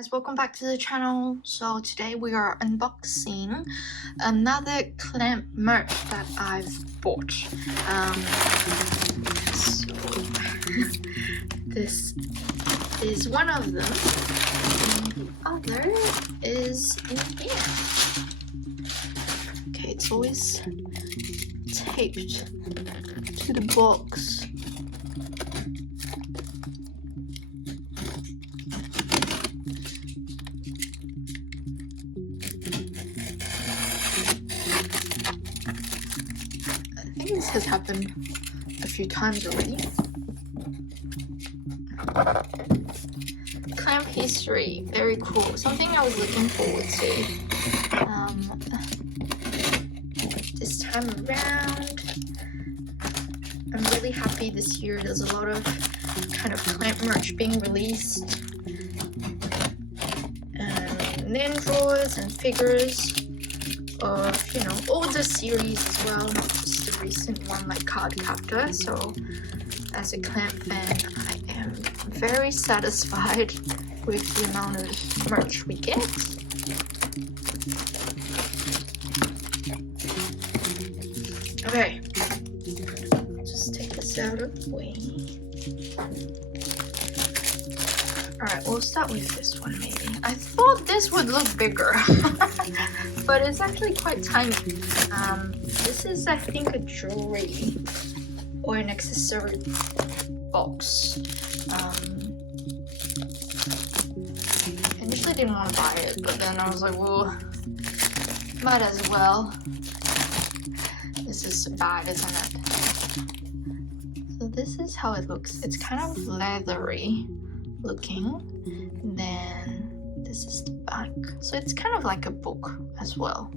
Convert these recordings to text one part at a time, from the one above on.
Guys, welcome back to the channel. So today we are unboxing another clamp merch that I've bought. So this is one of them, and the other is in here. Okay, it's always taped to the box. This has happened a few times already. Clamp history, very cool. Something I was looking forward to this time around. I'm really happy this year. There's a lot of kind of clamp merch being released, and then drawers and figures of, you know, older series as well, not just the recent one like Cardcaptor. So as a clamp fan, I am very satisfied with the amount of merch we get. Okay, just take this out of the way. Alright, we'll start with this one maybe. I thought this would look bigger, but it's actually quite tiny. This is, I think, a jewelry or an accessory box. I initially didn't want to buy it, but then I was like, well, might as well. This is so bad, isn't it? So this is how it looks. It's kind of leathery looking. And then this is the back. So it's kind of like a book as well.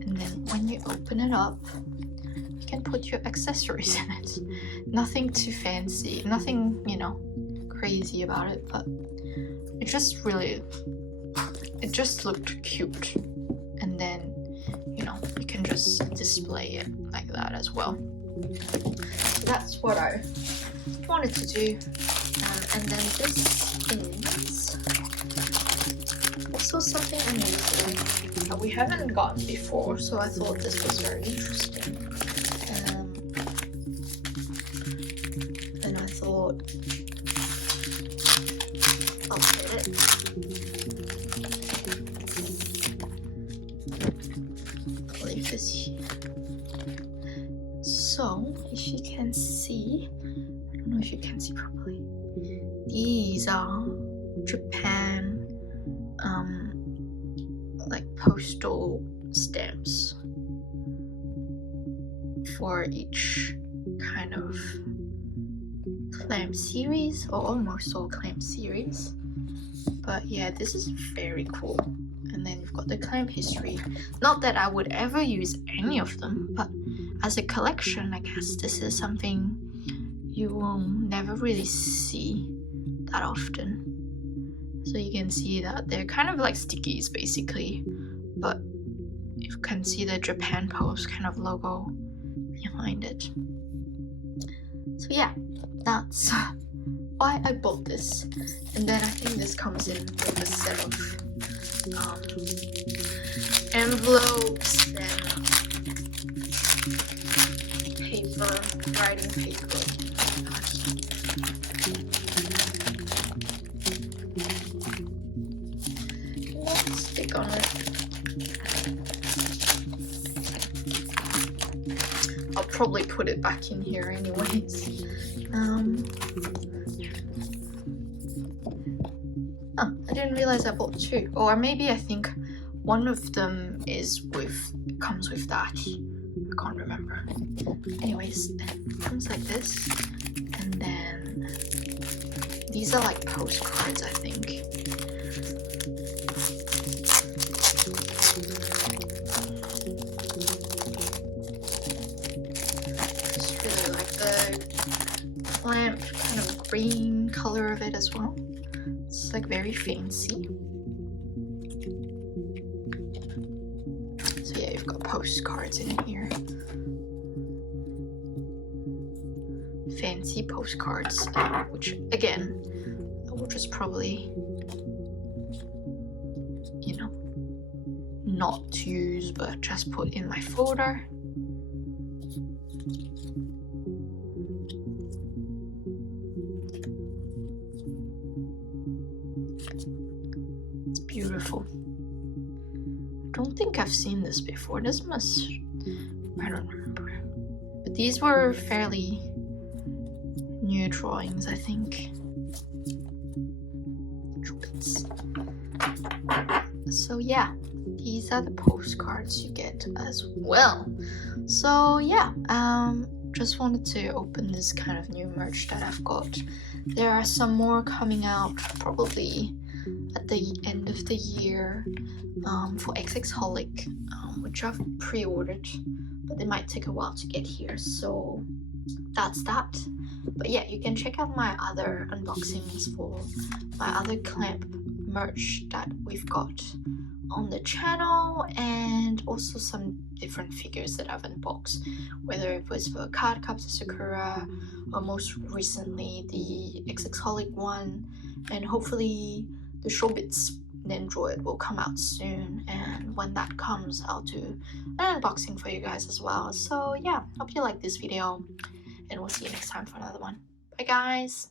And then when you open it up, you can put your accessories in it. Nothing too fancy, nothing, you know, crazy about it, but it just looked cute. And then, you know, you can just display it like that as well. So that's what I wanted to do. And then this is also something unusual that we haven't gotten before, so I thought this was very interesting. And I thought I'll get it. I'll leave this here. So if you can see, I don't know if you can see properly, these are Japan like postal stamps for each kind of clamp series, or almost all clamp series. But yeah, this is very cool. And then you've got the clamp history. Not that I would ever use any of them, but as a collection, I guess this is something you will never really see that often. So you can see that they're kind of like stickies basically, but you can see the Japan Post kind of logo behind it. So yeah, that's why I bought this. And then I think this comes in with a set of envelopes and paper, writing paper. Stick on it. I'll probably put it back in here anyways. Oh, I didn't realize I bought two. Or maybe I think one of them comes with that. I can't remember. Anyways, it comes like this. And then these are like postcards, I think. Clamp kind of green color of it as well. It's like very fancy. So yeah, you've got postcards in here. Fancy postcards, which again, I will just probably not to use but just put in my folder. It's beautiful. I don't think I've seen this before. This must, I don't remember. But these were fairly new drawings, I think. So yeah, these are the postcards you get as well. So yeah, just wanted to open this kind of new merch that I've got. There are some more coming out probably at the end of the year for XXholic, which I've pre-ordered, but it might take a while to get here, so that's that. But yeah, you can check out my other unboxings for my other clamp merch that we've got on the channel, and also some different figures that I've unboxed, whether it was for Cardcaptor Sakura or most recently the XXholic one, and hopefully the Showbits Nendroid will come out soon, and when that comes I'll do an unboxing for you guys as well. So yeah, hope you like this video, and we'll see you next time for another one. Bye guys!